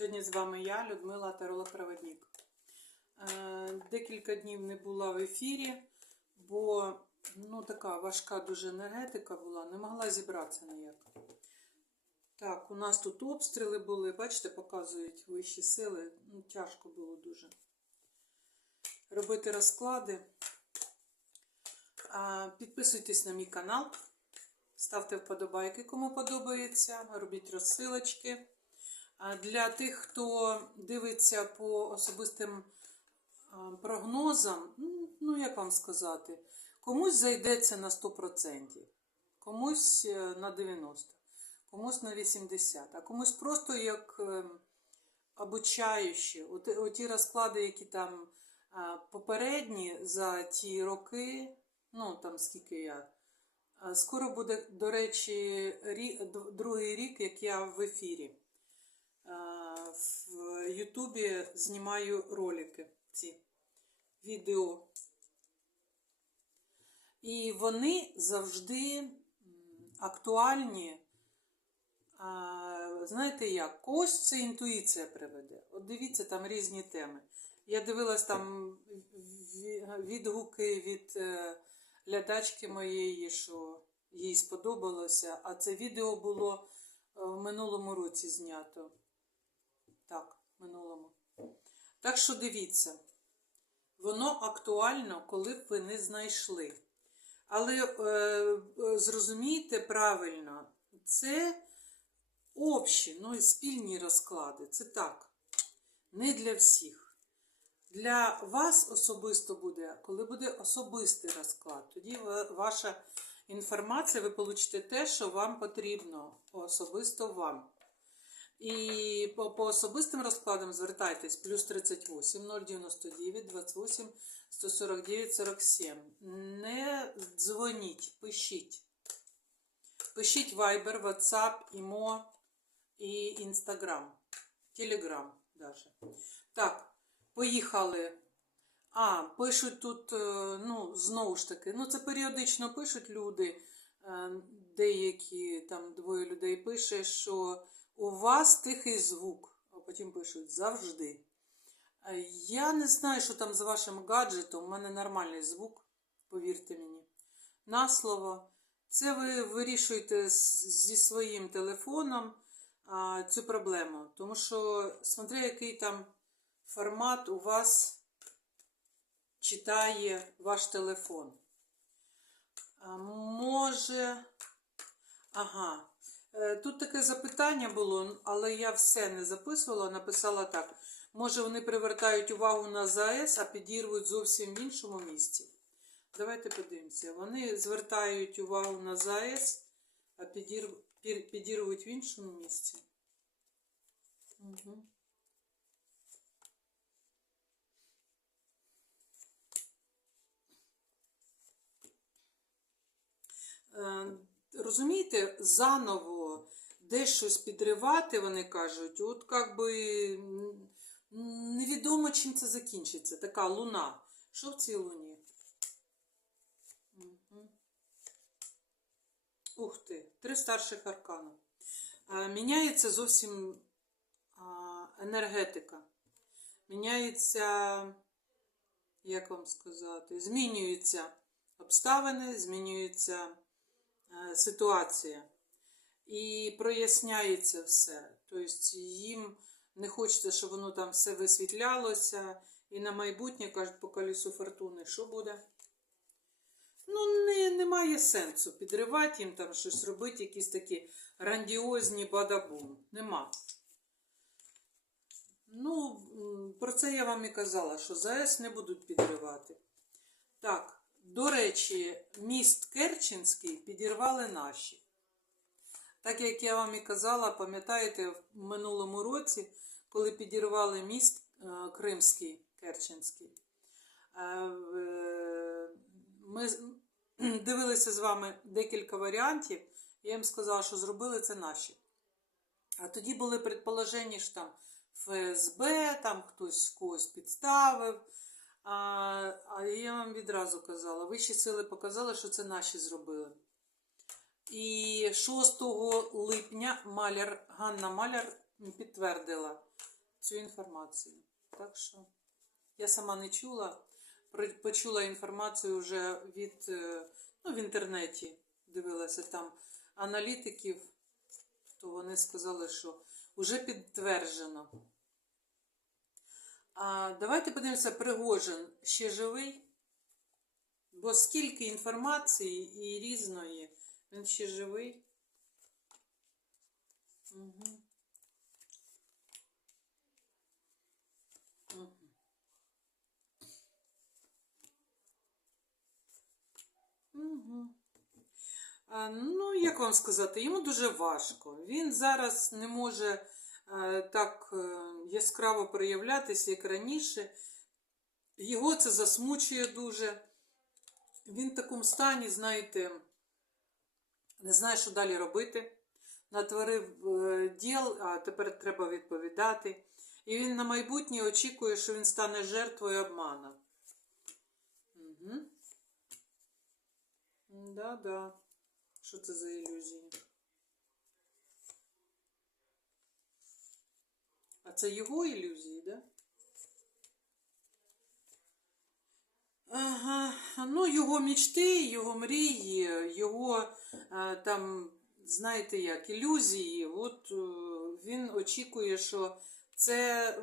Сьогодні з вами я, Людмила Таролог-Проводник. Е, Декілька днів не була в ефірі, бо ну, така важка дуже енергетика була, не могла зібратися ніяк. Так, у нас тут обстріли були, бачите, показують вищі сили. Ну, тяжко було дуже робити розклади. Підписуйтесь на мій канал, ставте вподобайки, кому подобається, робіть розсилочки. Для тих, хто дивиться по особистим прогнозам, ну, ну як вам сказати, комусь зайдеться на 100%, комусь е, на 90%, комусь на 80%, а комусь просто як е, обучаючі. Оті розклади, які там попередні за ті роки, ну там скільки я. Скоро буде, до речі, другий рік, як я в ефірі. В Ютубі знімаю ролики, ці відео. І вони завжди актуальні. Знаєте як? Когось це інтуїція приведе. От дивіться, там різні теми. Я дивилась там відгуки від е, глядачки моєї, що їй сподобалося, а це відео було е, в минулому році знято. Так, минулому. Так що дивіться, воно актуально, коли б ви не знайшли. Але е, зрозумійте правильно, це общі, ну і спільні розклади. Це так, не для всіх. Для вас особисто буде, коли буде особистий розклад, тоді ваша інформація, ви получите те, що вам потрібно, особисто вам. І по, по особистим розкладам звертайтесь плюс 38 099 28 149 47. Не дзвоніть, пишіть. Пишіть Viber, WhatsApp, Imo і Instagram. Telegram даже. Так, поїхали. А, пишуть тут, е, ну, знову ж таки, ну це періодично пишуть люди, е, деякі там двоє людей пише, що у вас тихий звук, а потім пишуть завжди. Е, Я не знаю, що там з вашим гаджетом, у мене нормальний звук, повірте мені. На слово, це ви вирішуєте зі своїм телефоном а, цю проблему. Тому що, смотря який там формат у вас читає ваш телефон. А, може. Ага. Е, Тут таке запитання було, але я все не записувала, написала так. Може, вони привертають увагу на ЗАЕС, а підірвуть зовсім в іншому місці. Давайте подивимося. Вони звертають увагу на ЗАЕС, а підір... підірвуть в іншому місці. Угу. Розумієте, заново десь щось підривати, вони кажуть, от як би невідомо, чим це закінчиться. Така луна. Що в цій луні? Мгм. Ух ти, три старших аркана. Е, Міняється зовсім енергетика. Міняється, як вам сказати, змінюються обставини, змінюється е, ситуація. І проясняється все. Тобто їм не хочеться, щоб воно там все висвітлялося. І на майбутнє кажуть по колесу фортуни, що буде? Ну, не, немає сенсу підривати їм там щось робити, якісь такі грандіозні бадабум. Нема. Ну, про це я вам і казала, що ЗАЕС не будуть підривати. Так, до речі, міст Керченський підірвали наші. Так як я вам і казала, пам'ятаєте, в минулому році, коли підірвали міст е, Кримський, Керченський, е, ми дивилися з вами декілька варіантів, я їм сказала, що зробили це наші. А тоді були предположення, що там ФСБ, там хтось когось підставив. А, а я вам відразу казала, вищі сили показали, що це наші зробили. І 6 липня Маляр, Ганна Маляр підтвердила, цю інформацію. Так що я сама не чула, почула інформацію вже від е, ну, в інтернеті. Дивилася там аналітиків, то вони сказали, що вже підтверджено. А давайте подивимося, Пригожин ще живий. Бо скільки інформації і різної, він ще живий. Угу. Угу. Угу. Ну, як вам сказати, йому дуже важко. Він зараз не може е, так е, яскраво проявлятися, як раніше. Його це засмучує дуже. Він в такому стані, знаєте, не знає, що далі робити. Натворив е, діл, а тепер треба відповідати. І він на майбутнє очікує, що він стане жертвою обману. Угу. Да-да. Що це за ілюзії? А це його ілюзії, да? Ага, ну його мічти, його мрії, його е, там, знаєте як, ілюзії. От е, він очікує, що це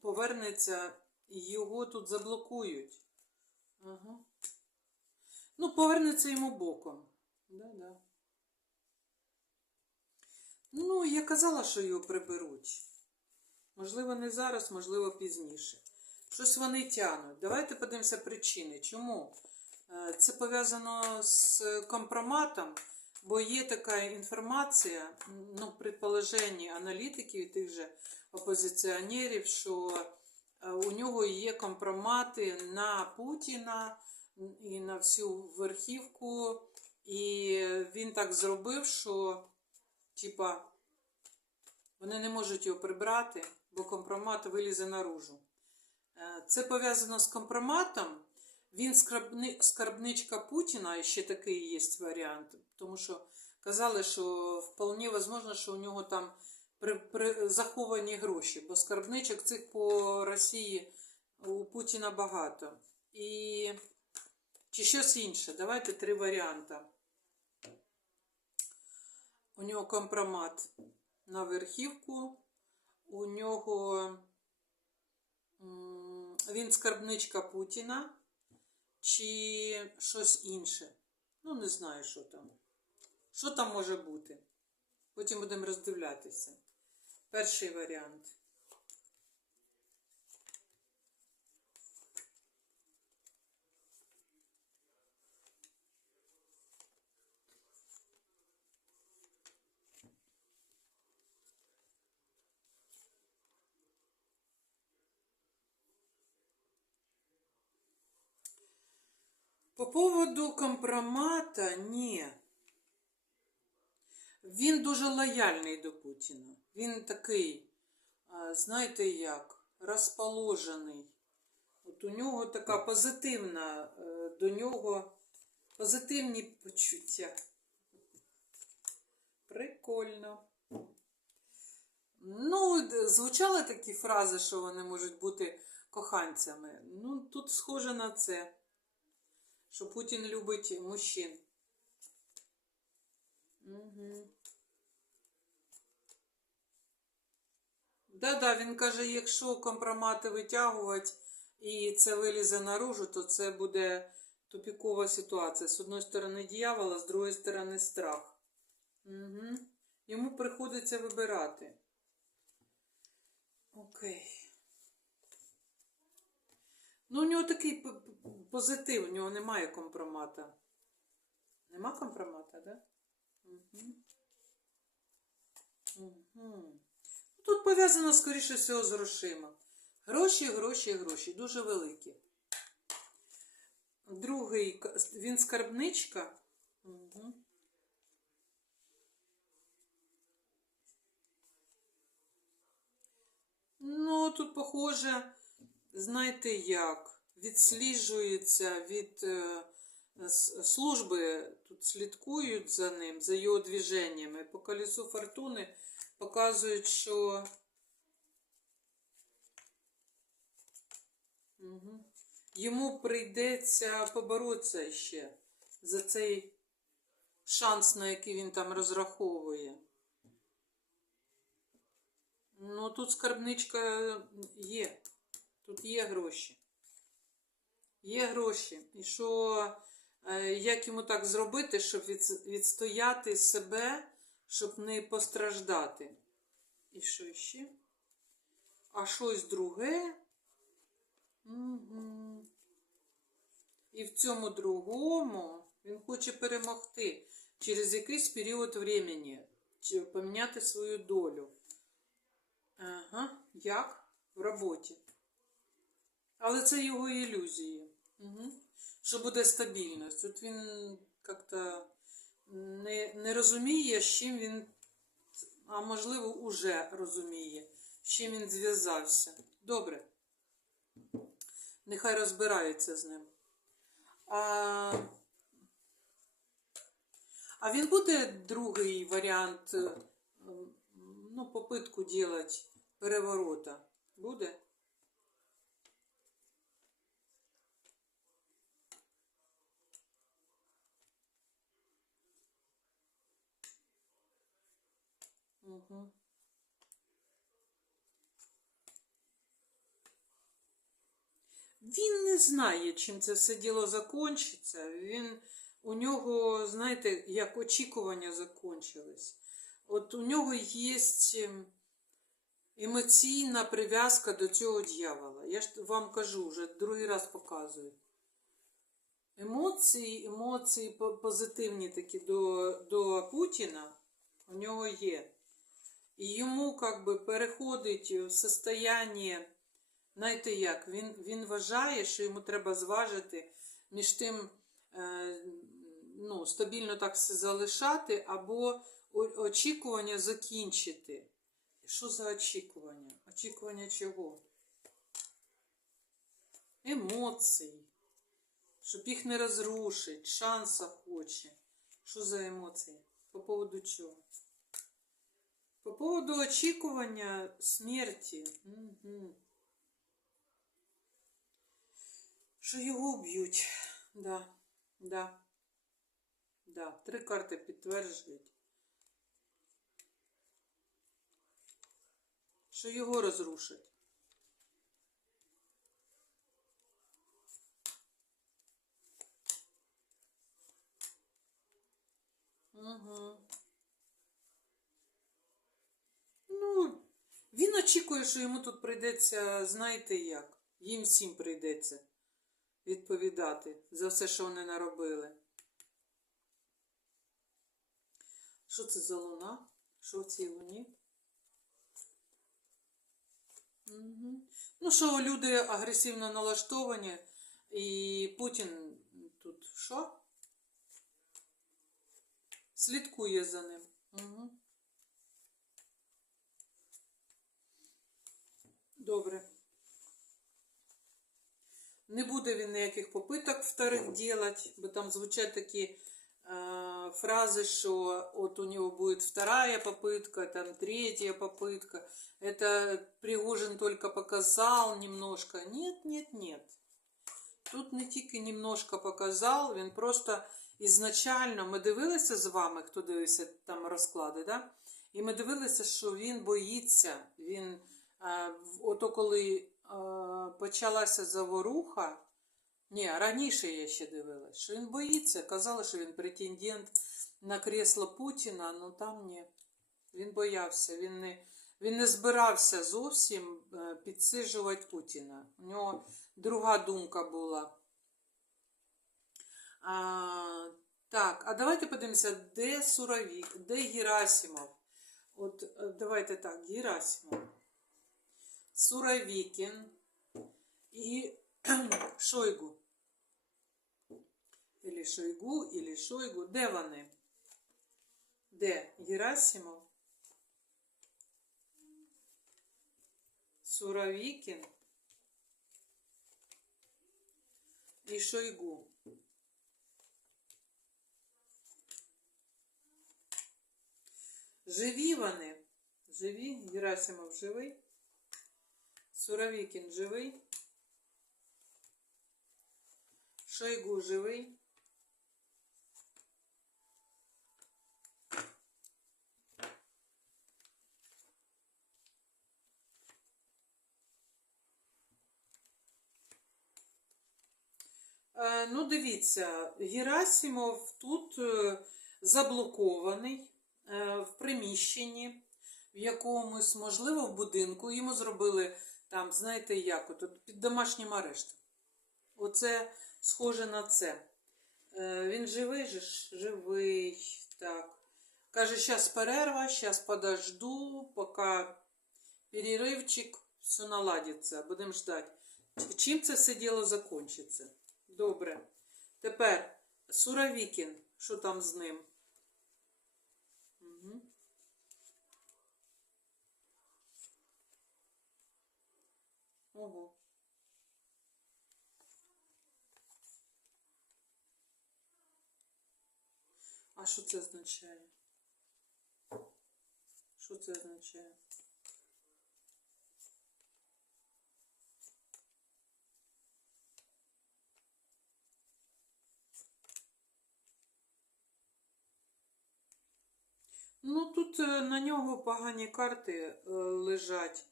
повернеться і його тут заблокують. Ага. Ну, повернеться йому боком. Да-да. Ну, я казала, що його приберуть. Можливо, не зараз, можливо, пізніше. Щось вони тянуть. Давайте подивимося причини. Чому? Е, Це пов'язано з компроматом, бо є така інформація, ну, предположені аналітиків і тих же опозиціонерів, що е, у нього є компромати на Путіна і на всю верхівку. І він так зробив, що, типа, вони не можуть його прибрати, бо компромат вилізе наружу. Е, Це пов'язано з компроматом. Він скарбничка Путіна, і ще такий є варіант, тому що казали, що вполне можливо, що у нього там при, при, заховані гроші, бо скарбничок цих по Росії у Путіна багато. І чи щось інше. Давайте три варіанти. У нього компромат на верхівку, у нього він скарбничка Путіна чи щось інше. Ну, не знаю, що там. Що там може бути? Потім будемо роздивлятися. Перший варіант. По поводу компромата, ні. Він дуже лояльний до Путіна. Він такий, знаєте як, розположений. От у нього така позитивна, е, до нього позитивні почуття. Прикольно. Ну, звучали такі фрази, що вони можуть бути коханцями. Ну, тут схоже на це що Путін любить мужчин. Угу. Да-да, він каже, якщо компромати витягувати і це вилізе наружу, то це буде тупікова ситуація. З одної сторони дьявола, з другої сторони страх. Угу. Йому приходиться вибирати. Окей. Ну, у нього такий позитив, у нього немає компромата. Нема компромата, так? Да? Угу. Угу. Тут пов'язано, скоріше всього, з грошима. Гроші, гроші, гроші. Дуже великі. Другий, він скарбничка. Угу. Ну, тут, похоже, знаєте як, відсліджується від е, служби, тут слідкують за ним, за його движеннями. По колесу фортуни показують, що Угу. Йому прийдеться поборотися ще за цей шанс, на який він там розраховує. Ну, тут скарбничка є. Тут є гроші. Є гроші. І що, е, як йому так зробити, щоб відстояти себе, щоб не постраждати? І що ще? А щось друге? Угу. І в цьому другому він хоче перемогти через якийсь період времени, чи поміняти свою долю. Ага, як? В роботі. Але це його ілюзії. Угу. Що буде стабільність. От він як-то не, не розуміє, з чим він, а можливо, уже розуміє, з чим він зв'язався. Добре. Нехай розбирається з ним. А, а він буде другий варіант, е, ну, попитку делать переворота. Буде? Угу. Він не знає, чим це все діло закінчиться. Він, у нього, знаєте, як очікування закінчились. От у нього є емоційна прив'язка до цього дьявола. Я ж вам кажу, вже другий раз показую. Емоції, емоції позитивні такі до, до Путіна у нього є. І йому как би переходить в состояние, знаєте як, він, він вважає, що йому треба зважити між тим, е, ну, стабільно так залишати, або очікування закінчити. Що за очікування? Очікування чого? Емоцій. Щоб їх не розрушити, шанса хоче. Що за емоції? По поводу чого? По поводу очікування смерті. Угу. Що його вб'ють. Да, да. Да. Три карти підтверджують. Що його розрушать. Угу. Ну, він очікує, що йому тут прийдеться, знаєте як, їм всім прийдеться відповідати за все, що вони наробили. Що це за луна? Що в цій луні? Угу. Ну, що люди агресивно налаштовані, і Путін тут що? Слідкує за ним. Угу. Добре. Не буде він ніяких попиток вторих делать, бо там звучать такі е, фрази, що от у нього буде вторая попытка, там третья попытка. Это Пригожин только показал немножко. Нет, нет, нет. Тут не тільки немножко показав, він просто ізначально ми дивилися з вами, хто дивився там розклади, да? і ми дивилися, що він боїться. Він, е, в- ото коли е, почалася заворуха, ні, раніше я ще дивилась, що він боїться. Казали, що він претендент на кресло Путіна, ну там ні. Він боявся, він не, він не збирався зовсім е, підсиджувати Путіна. У нього друга думка була. А, так, а давайте подивимося, де Суровік, де Герасимов. От е, давайте так, Герасимов, Суровікін і Шойгу. Ілі Шойгу, ілі Шойгу. Де вони? Де? Герасимов? Суровікін і Шойгу. Живі вони. Живі. Герасимов живий. Суровікін живий. Шойгу живий. Е, Ну, дивіться, Герасимов тут е, заблокований е, в приміщенні, в якомусь, можливо, в будинку. Йому зробили там, знаєте, як, от, під домашнім арештом. Оце схоже на це. Е, Він живий же ж? Живий. Так. Каже, зараз перерва, зараз подожду, поки переривчик, все наладиться. Будемо ждати. Чим це все діло закінчиться? Добре. Тепер Суровікін. Що там з ним? Угу. Ого. А що це означає? Що це означає? Ну, тут е, на нього погані карти е, лежать.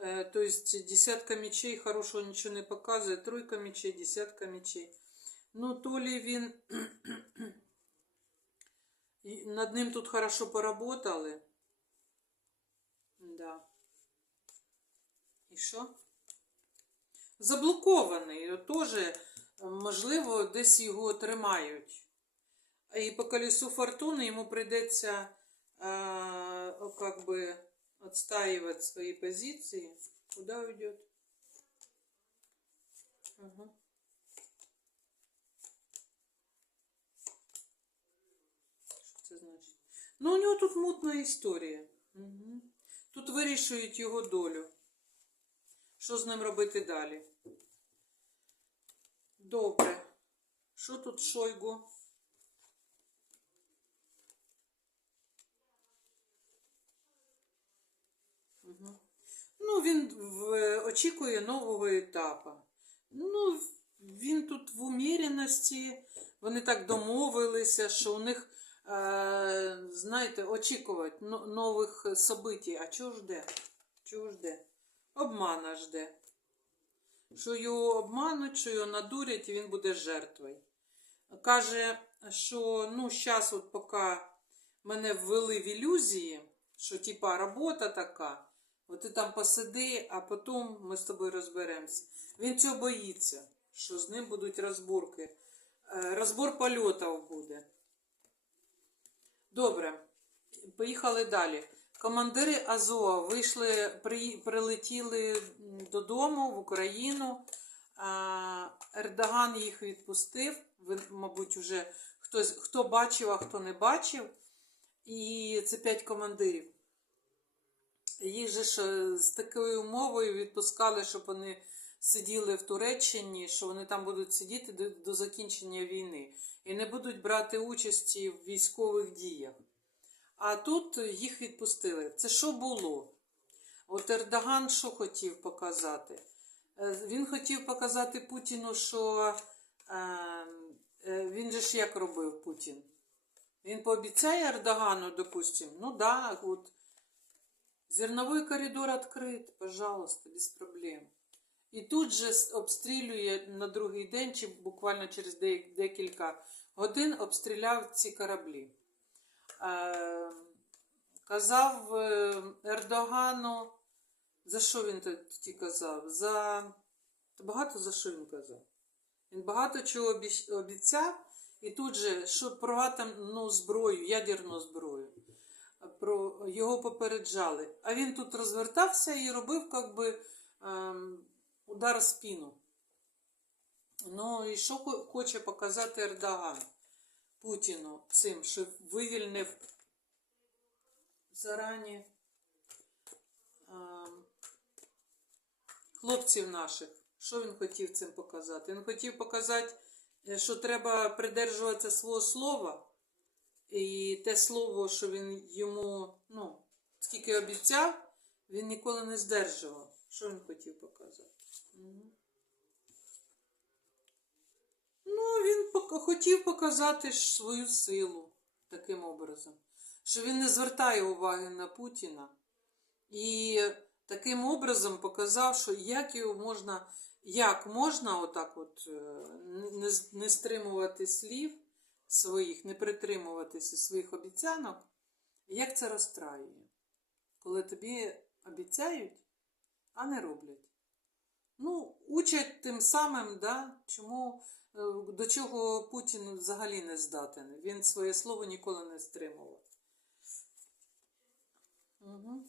Е, Тобто десятка мечей хорошого нічого не показує, тройка мечей, десятка мечей. Ну, то ли він над ним тут хорошо поработали. Да. І що? Заблокований. Теж, можливо, десь його тримають. І по колесу фортуни йому прийдеться о, как бы отстаивать свои позиции. Куда уйдет? Ага. Що це значить? Ну, у нього тут мутна історія. Угу. Тут вирішують його долю. Що з ним робити далі? Добре. Що тут Шойгу? Ну, він очікує нового етапу. Ну, він тут в уміряності, вони так домовилися, що у них, е, знаєте, очікувати нових событий. А чого жде? Чого жде? Обмана жде. Що його обмануть, що його надурять, і він буде жертвою. Каже, що ну, зараз, от поки мене ввели в ілюзії, що типа робота така, от ти там посиди, а потім ми з тобою розберемося. Він цього боїться, що з ним будуть розборки. Е, Розбор польотів буде. Добре, поїхали далі. Командири Азова вийшли, при, прилетіли додому в Україну. Ердоган їх відпустив. Мабуть, вже хтось, хто бачив, а хто не бачив. І це п'ять командирів. Їх же ж е, з такою умовою відпускали, щоб вони сиділи в Туреччині, що вони там будуть сидіти до, до закінчення війни і не будуть брати участі в військових діях. А тут їх відпустили. Це що було? От Ердоган що хотів показати? Е, Він хотів показати Путіну, що е, е, він же ж як робив Путін. Він пообіцяє Ердогану, допустим, ну да, от зерновий коридор відкрит, пожалуйста, без проблем. І тут же обстрілює на другий день, чи буквально через декілька годин обстріляв ці кораблі. Е, казав е, Ердогану, за що він тоді казав? За багато за що він казав? Він багато чого обіцяв, і тут же що про атомну зброю, ядерну зброю, про його попереджали. А він тут розвертався і робив як би, ем, удар в спину. Ну і що хоче показати Ердоган Путіну цим, що вивільнив зарані ем, хлопців наших. Що він хотів цим показати? Він хотів показати, е, що треба придержуватися свого слова. І те слово, що він йому, ну, скільки обіцяв, він ніколи не здержував. Що він хотів показати? Ну, він хотів показати свою силу таким образом, що він не звертає уваги на Путіна. І таким образом показав, що як його можна, як можна отак от е, не, не стримувати слів своїх, не притримуватися своїх обіцянок, як це розстраює, коли тобі обіцяють, а не роблять. Ну, учать тим самим, да, чому, е, до чого Путін взагалі не здатен. Він своє слово ніколи не стримував. Угу.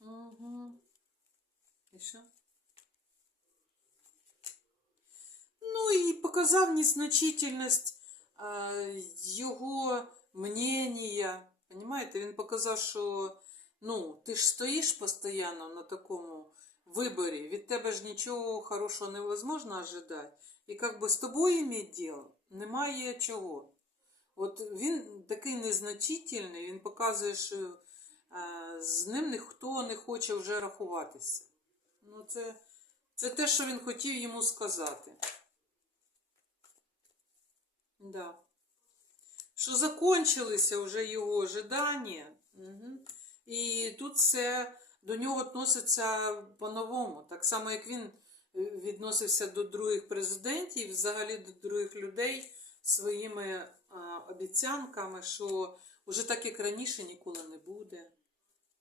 Угу. І що? Ну і показав незначительність його мнення. Понимаєте, він показав, що ну, ти ж стоїш постійно на такому виборі, від тебе ж нічого хорошого невозможно ожидати. І як би з тобою мати діло, немає чого. От він такий незначительний, він показує, що е, з ним ніхто не хоче вже рахуватися. Ну, це, це те, що він хотів йому сказати. Да. Що закончилися вже його ожидання. Угу. І тут все до нього відноситься по-новому. Так само, як він е, відносився до других президентів, взагалі до других людей своїми а, обіцянками, що вже так, як раніше, ніколи не буде.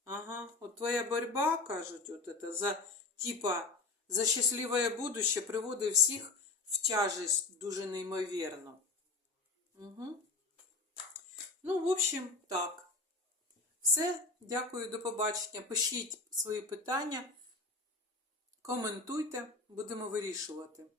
Ага, от твоя борьба, кажуть, от это, за типа за щасливе будуще приводить всіх в тяжесть дуже неймовірно. Угу. Ну, в общем, так. Все, дякую, до побачення. Пишіть свої питання, коментуйте, будемо вирішувати.